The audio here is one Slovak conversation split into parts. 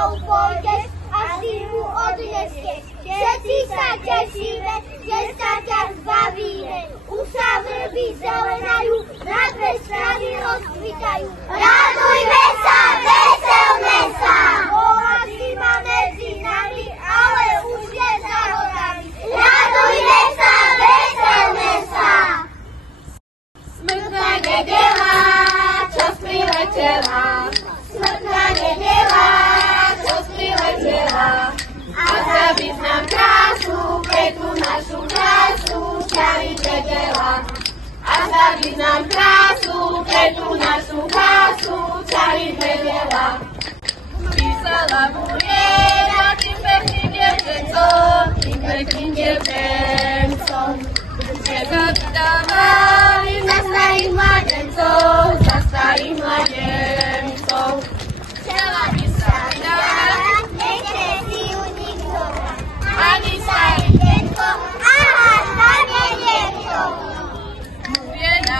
mnou pôjdeš a sílu odnesieš. Všetci sa tešíme, že sa ťa zbavíme. Už sa vrby zelenajú, na dve strany rozkvitajú. Radujme sa, veselme sa! Bola zima medzi nami, ale už je za horami. Radujme sa, veselme sa! Smrtná nedeľa, čas priletela. Smrtná nedeľa, čas priletela. A zabiť nám krásu, pre tú našu krásu, čary vedela. A zabiť nám krásu, pre tú našu krásu, čary vedela. Písala mu rieda tým pekným dievčencom, tým pekným dievčencom. Že zavydávali za starých mladencov, za starých mladencov. Chcela by sa vydávať, nechce si ju nikto. Ani starý detko, aha, staré detko. Muriena,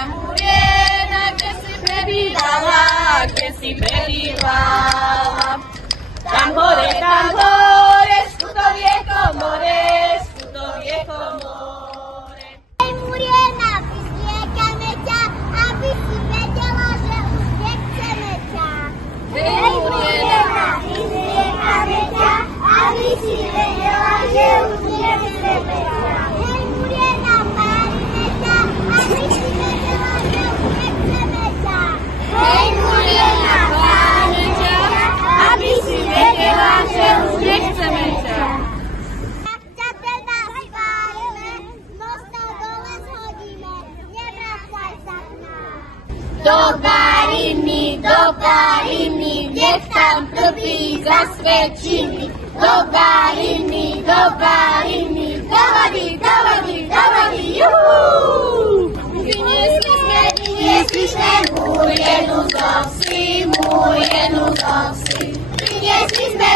kde si prebývala, kde si prebývala. Tam hore, skutovie komore, skutovie komore. Hej, Muriena, vyzliekame ťa, aby si vedela, že už nechceme ťa. Hej, Muriena, vyzliekame ťa, aby si vedela, že už nechceme ťa. Hej, Muriena, pálime ťa, aby si vedela, že už nechceme ťa. Hej, Muriena, pálime ťa, aby si vedela, že už nechceme ťa. Tak ťa teda spálime, z mosta dole zhodíme, nevracaj sa k nám. Do Bariny, nech tam trpí za svedčiny. Do Bariny, do vody, juhu! Vyniesli sme Murienu zo vsi, Murienu zo vsi.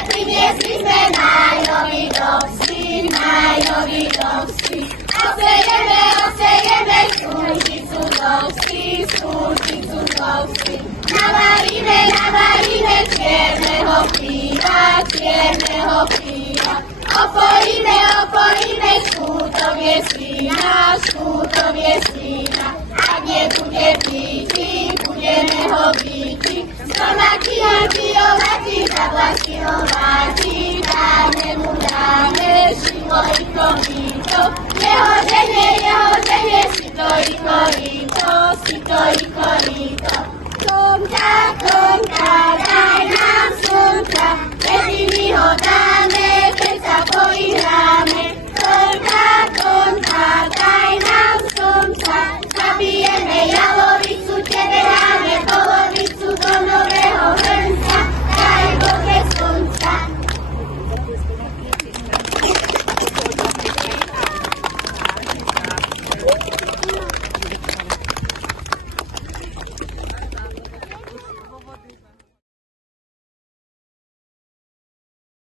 Priniesli sme Nájovi do vsi, Nájovi do vsi. Osejeme skúšicu do vsi, skúšicu do vsi. Navaríme čierneho píva. Opojíme škútovie svína. Ak nebude píti, budeme ho bíti. Stomaki a kilovati, zablaky hováti, dáme šimo i komito. Jeho ženie, si to i korito.